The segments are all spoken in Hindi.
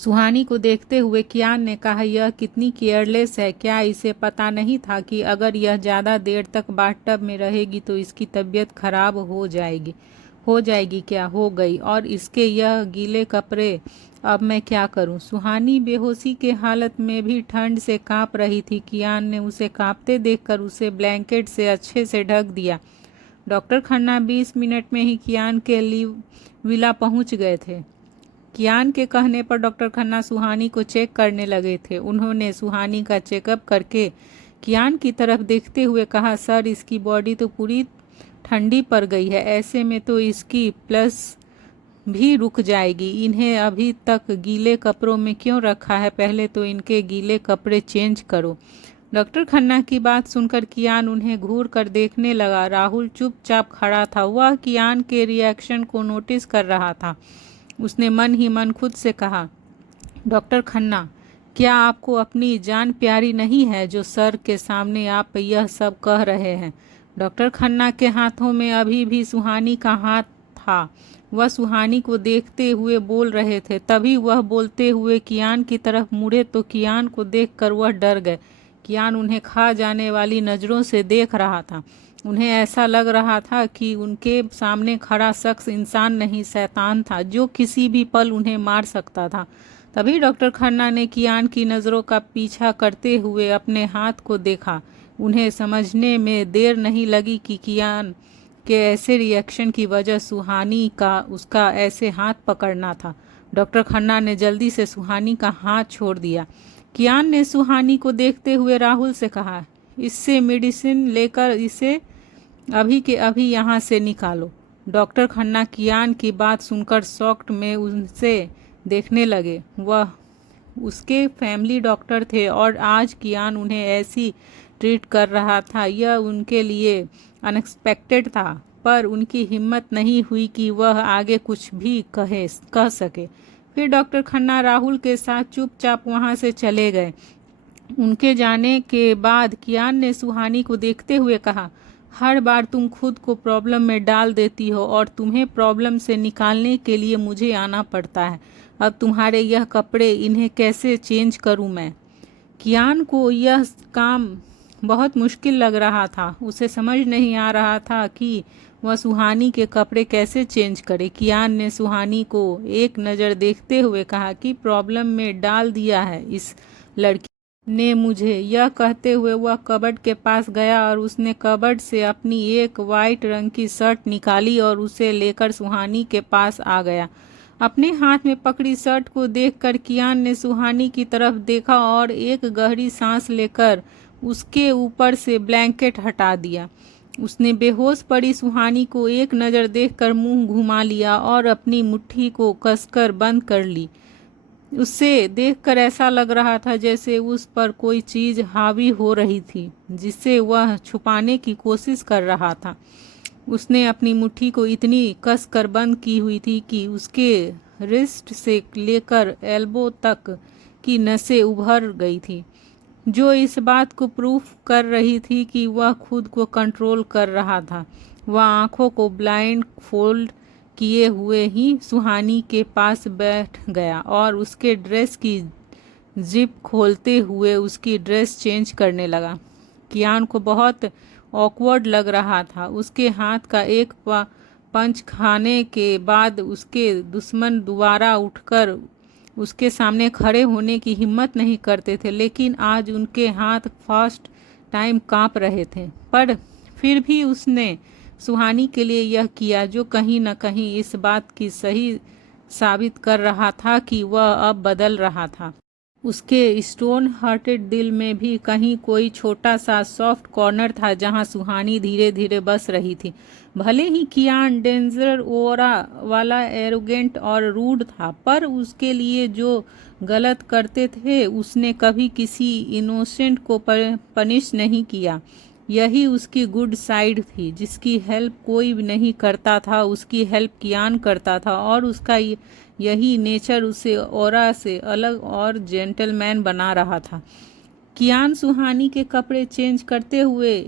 सुहानी को देखते हुए कियान ने कहा, यह कितनी केयरलेस है, क्या इसे पता नहीं था कि अगर यह ज़्यादा देर तक बाथटब में रहेगी तो इसकी तबीयत खराब हो जाएगी। क्या हो गई? और इसके यह गीले कपड़े, अब मैं क्या करूं? सुहानी बेहोशी के हालत में भी ठंड से कांप रही थी। कियान ने उसे कांपते देखकर उसे ब्लैंकेट से अच्छे से ढक दिया। डॉक्टर खन्ना 20 मिनट में ही कियान के विला पहुंच गए थे। कियान के कहने पर डॉक्टर खन्ना सुहानी को चेक करने लगे थे। उन्होंने सुहानी का चेकअप करके कियान की तरफ देखते हुए कहा, सर, इसकी बॉडी तो पूरी ठंडी पड़ गई है, ऐसे में तो इसकी पल्स भी रुक जाएगी। इन्हें अभी तक गीले कपड़ों में क्यों रखा है? पहले तो इनके गीले कपड़े चेंज करो। डॉक्टर खन्ना की बात सुनकर कियान उन्हें घूर कर देखने लगा। राहुल चुपचाप खड़ा था। वह कियान के रिएक्शन को नोटिस कर रहा था। उसने मन ही मन खुद से कहा, डॉक्टर खन्ना, क्या आपको अपनी जान प्यारी नहीं है जो सर के सामने आप यह सब कह रहे हैं? डॉक्टर खन्ना के हाथों में अभी भी सुहानी का हाथ था। वह सुहानी को देखते हुए बोल रहे थे। तभी वह बोलते हुए कियान की तरफ मुड़े तो कियान को देखकर वह डर गए। कियान उन्हें खा जाने वाली नज़रों से देख रहा था। उन्हें ऐसा लग रहा था कि उनके सामने खड़ा शख्स इंसान नहीं, शैतान था जो किसी भी पल उन्हें मार सकता था। तभी डॉक्टर खन्ना ने कियान की नज़रों का पीछा करते हुए अपने हाथ को देखा। उन्हें समझने में देर नहीं लगी कि कियान के ऐसे रिएक्शन की वजह सुहानी का उसका ऐसे हाथ पकड़ना था। डॉक्टर खन्ना ने जल्दी से सुहानी का हाथ छोड़ दिया। कियान ने सुहानी को देखते हुए राहुल से कहा, इससे मेडिसिन लेकर इसे अभी के अभी यहाँ से निकालो। डॉक्टर खन्ना कियान की बात सुनकर शॉक्ड में उनसे देखने लगे। वह उसके फैमिली डॉक्टर थे और आज कियान उन्हें ऐसी ट्रीट कर रहा था, यह उनके लिए अनएक्सपेक्टेड था। पर उनकी हिम्मत नहीं हुई कि वह आगे कुछ भी कह सके। फिर डॉक्टर खन्ना राहुल के साथ चुपचाप वहाँ से चले गए। उनके जाने के बाद कियान ने सुहानी को देखते हुए कहा, हर बार तुम खुद को प्रॉब्लम में डाल देती हो और तुम्हें प्रॉब्लम से निकालने के लिए मुझे आना पड़ता है। अब तुम्हारे यह कपड़े, इन्हें कैसे चेंज करूं मैं? कियान को यह काम बहुत मुश्किल लग रहा था। उसे समझ नहीं आ रहा था कि वह सुहानी के कपड़े कैसे चेंज करे। कियान ने सुहानी को एक नज़र देखते हुए कहा कि प्रॉब्लम में डाल दिया है इस लड़की ने मुझे। यह कहते हुए वह कबर्ड के पास गया और उसने कबर्ड से अपनी एक वाइट रंग की शर्ट निकाली और उसे लेकर सुहानी के पास आ गया। अपने हाथ में पकड़ी शर्ट को देखकर कियान ने सुहानी की तरफ देखा और एक गहरी सांस लेकर उसके ऊपर से ब्लैंकेट हटा दिया। उसने बेहोश पड़ी सुहानी को एक नज़र देखकर मुंह घुमा लिया और अपनी मुट्ठी को कसकर बंद कर ली। उसे देखकर ऐसा लग रहा था जैसे उस पर कोई चीज़ हावी हो रही थी जिसे वह छुपाने की कोशिश कर रहा था। उसने अपनी मुट्ठी को इतनी कस कर बंद की हुई थी कि उसके रिस्ट से लेकर एल्बो तक की नसें उभर गई थी, जो इस बात को प्रूफ कर रही थी कि वह खुद को कंट्रोल कर रहा था। वह आंखों को ब्लाइंड फोल्ड किए हुए ही सुहानी के पास बैठ गया और उसके ड्रेस की जिप खोलते हुए उसकी ड्रेस चेंज करने लगा। कियान को बहुत ऑकवर्ड लग रहा था। उसके हाथ का एक पंच खाने के बाद उसके दुश्मन दोबारा उठकर उसके सामने खड़े होने की हिम्मत नहीं करते थे, लेकिन आज उनके हाथ फर्स्ट टाइम कांप रहे थे। पर फिर भी उसने सुहानी के लिए यह किया जो कहीं न कहीं इस बात की सही साबित कर रहा था कि वह अब बदल रहा था। उसके स्टोन हार्टेड दिल में भी कहीं कोई छोटा सा सॉफ्ट कॉर्नर था जहां सुहानी धीरे धीरे बस रही थी। भले ही कियान डेंजर ओरा वाला, एरोगेंट और रूड था, पर उसके लिए जो गलत करते थे उसने कभी किसी इनोसेंट को पनिश नहीं किया। यही उसकी गुड साइड थी। जिसकी हेल्प कोई नहीं करता था उसकी हेल्प कियान करता था और उसका यही नेचर उसे औरा से अलग और जेंटलमैन बना रहा था। कियान सुहानी के कपड़े चेंज करते हुए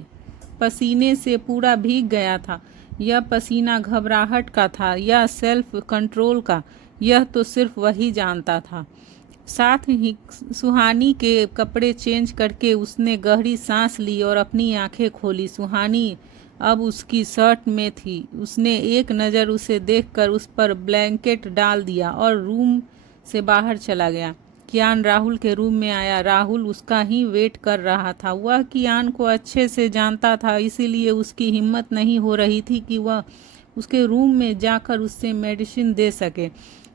पसीने से पूरा भीग गया था। यह पसीना घबराहट का था या सेल्फ कंट्रोल का, यह तो सिर्फ वही जानता था। साथ ही सुहानी के कपड़े चेंज करके उसने गहरी सांस ली और अपनी आंखें खोली। सुहानी अब उसकी शर्ट में थी। उसने एक नज़र उसे देखकर उस पर ब्लैंकेट डाल दिया और रूम से बाहर चला गया। कियान राहुल के रूम में आया। राहुल उसका ही वेट कर रहा था। वह कियान को अच्छे से जानता था, इसीलिए उसकी हिम्मत नहीं हो रही थी कि वह उसके रूम में जाकर उससे मेडिसिन दे सके।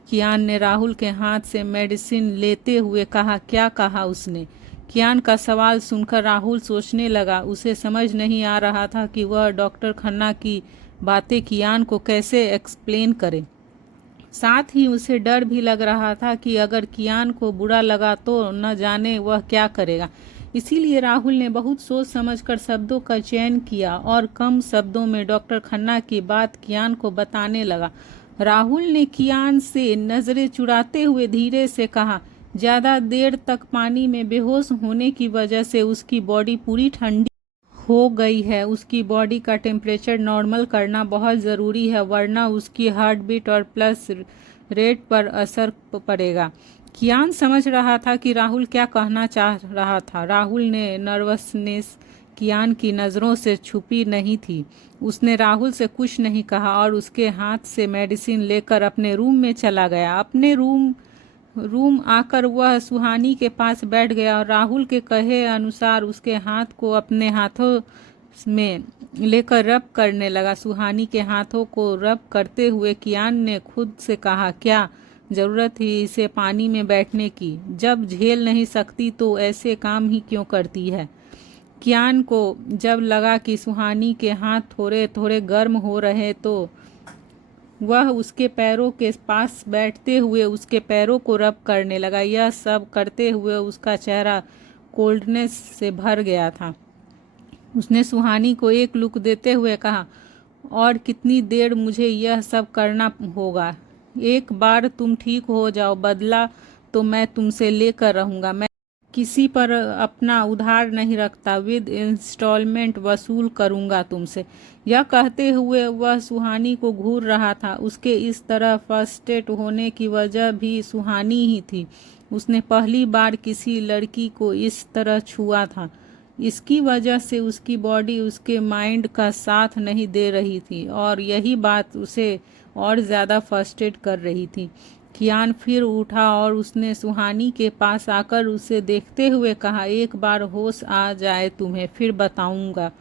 कियान ने राहुल के हाथ से मेडिसिन लेते हुए कहा, क्या कहा उसने? कियान का सवाल सुनकर राहुल सोचने लगा। उसे समझ नहीं आ रहा था कि वह डॉक्टर खन्ना की बातें कियान को कैसे एक्सप्लेन करे। साथ ही उसे डर भी लग रहा था कि अगर कियान को बुरा लगा तो न जाने वह क्या करेगा। इसीलिए राहुल ने बहुत सोच समझकर शब्दों का चयन किया और कम शब्दों में डॉक्टर खन्ना की बात कियान को बताने लगा। राहुल ने कियान से नजरें चुराते हुए धीरे से कहा, ज़्यादा देर तक पानी में बेहोश होने की वजह से उसकी बॉडी पूरी ठंडी हो गई है। उसकी बॉडी का टेम्परेचर नॉर्मल करना बहुत ज़रूरी है, वरना उसकी हार्ट बीट और पल्स रेट पर असर पड़ेगा। कियान समझ रहा था कि राहुल क्या कहना चाह रहा था। राहुल ने नर्वसनेस कियान की नज़रों से छुपी नहीं थी। उसने राहुल से कुछ नहीं कहा और उसके हाथ से मेडिसिन लेकर अपने रूम में चला गया। अपने रूम आकर वह सुहानी के पास बैठ गया और राहुल के कहे अनुसार उसके हाथ को अपने हाथों में लेकर रब करने लगा। सुहानी के हाथों को रब करते हुए कियान ने खुद से कहा, क्या ज़रूरत थी इसे पानी में बैठने की? जब झेल नहीं सकती तो ऐसे काम ही क्यों करती है? कियान को जब लगा कि सुहानी के हाथ थोड़े थोड़े गर्म हो रहे तो वह उसके पैरों के पास बैठते हुए उसके पैरों को रब करने लगा। यह सब करते हुए उसका चेहरा कोल्डनेस से भर गया था। उसने सुहानी को एक लुक देते हुए कहा, और कितनी देर मुझे यह सब करना होगा? एक बार तुम ठीक हो जाओ, बदला तो मैं तुमसे लेकर रहूँगा। मैं किसी पर अपना उधार नहीं रखता, विद इंस्टॉलमेंट वसूल करूँगा तुमसे। यह कहते हुए वह सुहानी को घूर रहा था। उसके इस तरह फर्स्टेड होने की वजह भी सुहानी ही थी। उसने पहली बार किसी लड़की को इस तरह छुआ था। इसकी वजह से उसकी बॉडी उसके माइंड का साथ नहीं दे रही थी और यही बात उसे और ज़्यादा फर्स्टेड कर रही थी। कियान फिर उठा और उसने सुहानी के पास आकर उसे देखते हुए कहा, एक बार होश आ जाए तुम्हें फिर बताऊंगा।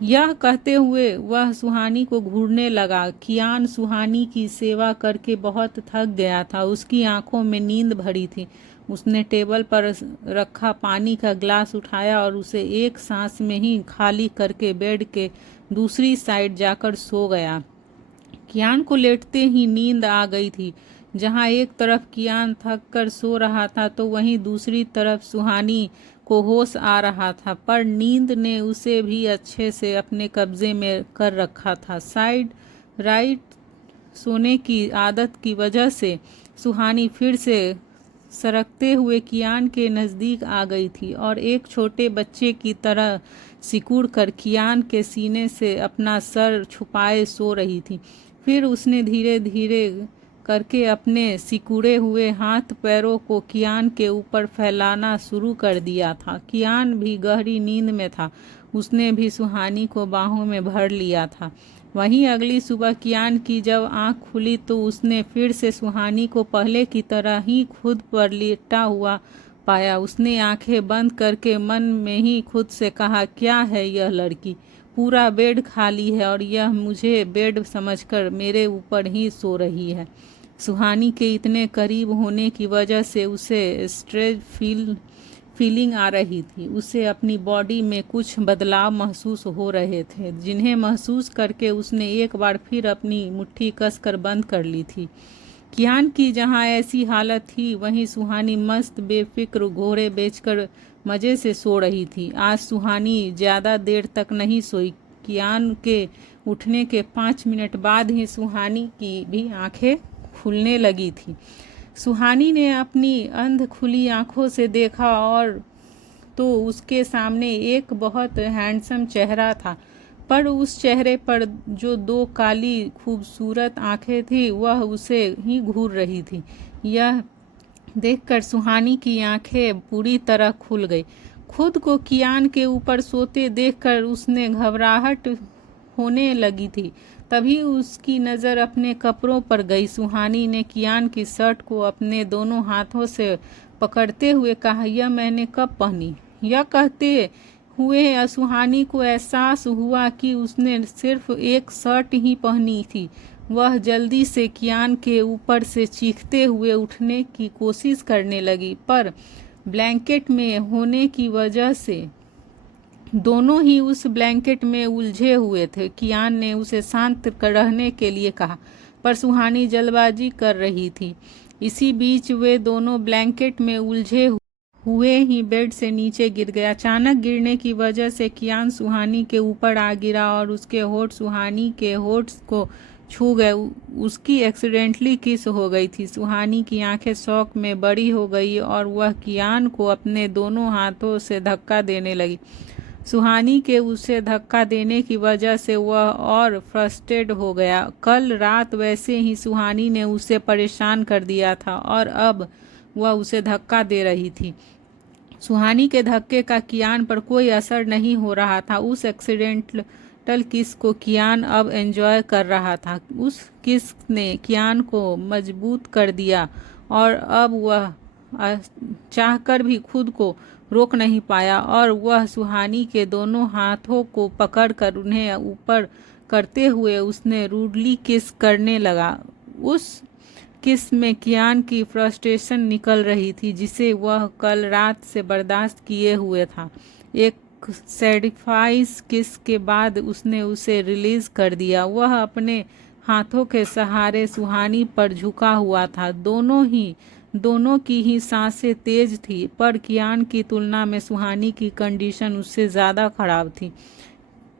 यह कहते हुए वह सुहानी को घूरने लगा। कियान सुहानी की सेवा करके बहुत थक गया था। उसकी आंखों में नींद भरी थी। उसने टेबल पर रखा पानी का ग्लास उठाया और उसे एक सांस में ही खाली करके बेड के दूसरी साइड जाकर सो गया। कियान को लेटते ही नींद आ गई थी। जहाँ एक तरफ कियान थक कर सो रहा था तो वहीं दूसरी तरफ सुहानी को होश आ रहा था, पर नींद ने उसे भी अच्छे से अपने कब्जे में कर रखा था। साइड राइट सोने की आदत की वजह से सुहानी फिर से सरकते हुए कियान के नज़दीक आ गई थी और एक छोटे बच्चे की तरह सिकुड़ कर कियान के सीने से अपना सर छुपाए सो रही थी। फिर उसने धीरे धीरे करके अपने सिकुड़े हुए हाथ पैरों को कियान के ऊपर फैलाना शुरू कर दिया था। कियान भी गहरी नींद में था। उसने भी सुहानी को बाहों में भर लिया था। वहीं अगली सुबह कियान की जब आंख खुली तो उसने फिर से सुहानी को पहले की तरह ही खुद पर लेटा हुआ पाया। उसने आंखें बंद करके मन में ही खुद से कहा, क्या है यह लड़की? पूरा बेड खाली है और यह मुझे बेड समझकर मेरे ऊपर ही सो रही है। सुहानी के इतने करीब होने की वजह से उसे स्ट्रेस फीलिंग आ रही थी। उसे अपनी बॉडी में कुछ बदलाव महसूस हो रहे थे, जिन्हें महसूस करके उसने एक बार फिर अपनी मुट्ठी कसकर बंद कर ली थी। कियान की जहां ऐसी हालत थी वहीं सुहानी मस्त बेफिक्र घोड़े बेचकर मज़े से सो रही थी। आज सुहानी ज़्यादा देर तक नहीं सोई। कियान के उठने के 5 मिनट बाद ही सुहानी की भी आंखें खुलने लगी थी। सुहानी ने अपनी अंध खुली आंखों से देखा और तो उसके सामने एक बहुत हैंडसम चेहरा था, पर उस चेहरे पर जो 2 काली खूबसूरत आंखें थी वह उसे ही घूर रही थी। यह देखकर सुहानी की आंखें पूरी तरह खुल गई। खुद को कियान के ऊपर सोते देखकर उसने घबराहट होने लगी थी। तभी उसकी नज़र अपने कपड़ों पर गई। सुहानी ने कियान की शर्ट को अपने दोनों हाथों से पकड़ते हुए कहा, यह मैंने कब पहनी? यह कहते हुए सुहानी को एहसास हुआ कि उसने सिर्फ एक शर्ट ही पहनी थी। वह जल्दी से कियान के ऊपर से चीखते हुए उठने की कोशिश करने लगी, पर ब्लैंकेट में होने की वजह से दोनों ही उस ब्लैंकेट में उलझे हुए थे। कियान ने उसे शांत रहने के लिए कहा, पर सुहानी जल्दबाजी कर रही थी। इसी बीच वे दोनों ब्लैंकेट में उलझे हुए ही बेड से नीचे गिर गए। अचानक गिरने की वजह से कियान सुहानी के ऊपर आ गिरा और उसके होठ सुहानी के होठ को छू गए। उसकी एक्सीडेंटली किस हो गई थी। सुहानी की आंखें शौक में बड़ी हो गई और वह कियान को अपने दोनों हाथों से धक्का देने लगी। सुहानी के उसे धक्का देने की वजह से वह और फ्रस्ट्रेट हो गया। कल रात वैसे ही सुहानी ने उसे परेशान कर दिया था और अब वह उसे धक्का दे रही थी। सुहानी के धक्के का कियान पर कोई असर नहीं हो रहा था। उस एक्सीडेंटल किस को कियान अब एंजॉय कर रहा था। उस किस ने कियान को मजबूत कर दिया और अब वह चाहकर भी खुद को रोक नहीं पाया और वह सुहानी के दोनों हाथों को पकड़कर उन्हें ऊपर करते हुए उसने रूडली किस करने लगा। उस किस में कियान की फ्रस्ट्रेशन निकल रही थी जिसे वह कल रात से बर्दाश्त किए हुए था। एक सैटिस्फाइज किस के बाद उसने उसे रिलीज कर दिया। वह अपने हाथों के सहारे सुहानी पर झुका हुआ था। दोनों की ही सांसें तेज थी, पर कियान की तुलना में सुहानी की कंडीशन उससे ज़्यादा खराब थी।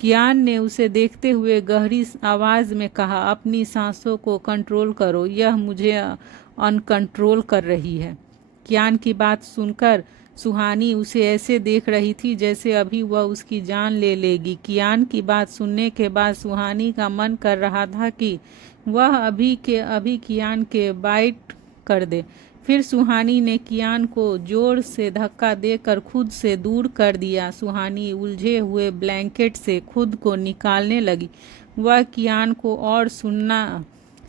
कियान ने उसे देखते हुए गहरी आवाज़ में कहा, अपनी सांसों को कंट्रोल करो, यह मुझे अनकंट्रोल कर रही है। कियान की बात सुनकर सुहानी उसे ऐसे देख रही थी जैसे अभी वह उसकी जान ले लेगी। कियान की बात सुनने के बाद सुहानी का मन कर रहा था कि वह अभी के अभी कियान के बाइट कर दे। फिर सुहानी ने कियान को जोर से धक्का देकर खुद से दूर कर दिया। सुहानी उलझे हुए ब्लैंकेट से खुद को निकालने लगी। वह कियान को और सुनना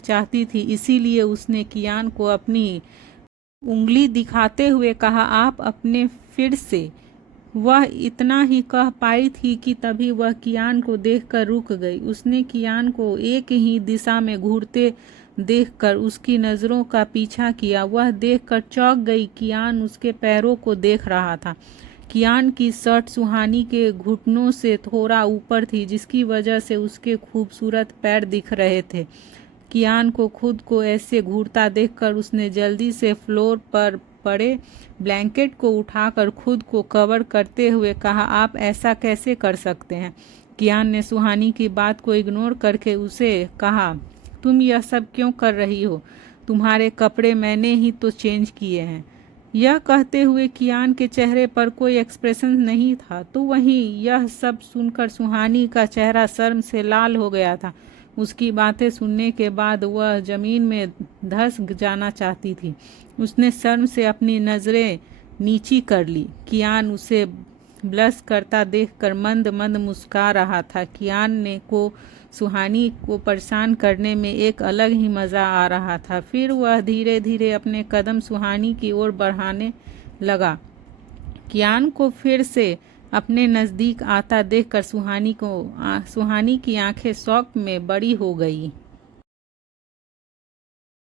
चाहती थी, इसीलिए उसने कियान को अपनी उंगली दिखाते हुए कहा, आप अपने फिर से। वह इतना ही कह पाई थी कि तभी वह कियान को देखकर रुक गई। उसने कियान को एक ही दिशा में घूरते देखकर उसकी नज़रों का पीछा किया। वह देखकर चौंक गई। कियान उसके पैरों को देख रहा था। कियान की शर्ट सुहानी के घुटनों से थोड़ा ऊपर थी, जिसकी वजह से उसके खूबसूरत पैर दिख रहे थे। कियान को खुद को ऐसे घूरता देखकर उसने जल्दी से फ्लोर पर पड़े ब्लैंकेट को उठाकर खुद को कवर करते हुए कहा, आप ऐसा कैसे कर सकते हैं? कियान ने सुहानी की बात को इग्नोर करके उसे कहा, तुम यह सब क्यों कर रही हो? तुम्हारे कपड़े मैंने ही तो चेंज किए हैं। यह कहते हुए कियान के चेहरे पर कोई एक्सप्रेशन नहीं था। तो वहीं यह सब सुनकर सुहानी का चेहरा शर्म से लाल हो गया था। उसकी बातें सुनने के बाद वह जमीन में धंस जाना चाहती थी। उसने शर्म से अपनी नज़रें नीची कर ली। कियान उसे ब्लश करता देखकर मंद मंद मुस्कुरा रहा था। कियान ने को सुहानी को परेशान करने में एक अलग ही मज़ा आ रहा था। फिर वह धीरे धीरे अपने कदम सुहानी की ओर बढ़ाने लगा। कियान को फिर से अपने नज़दीक आता देखकर सुहानी की आंखें शौक में बड़ी हो गई।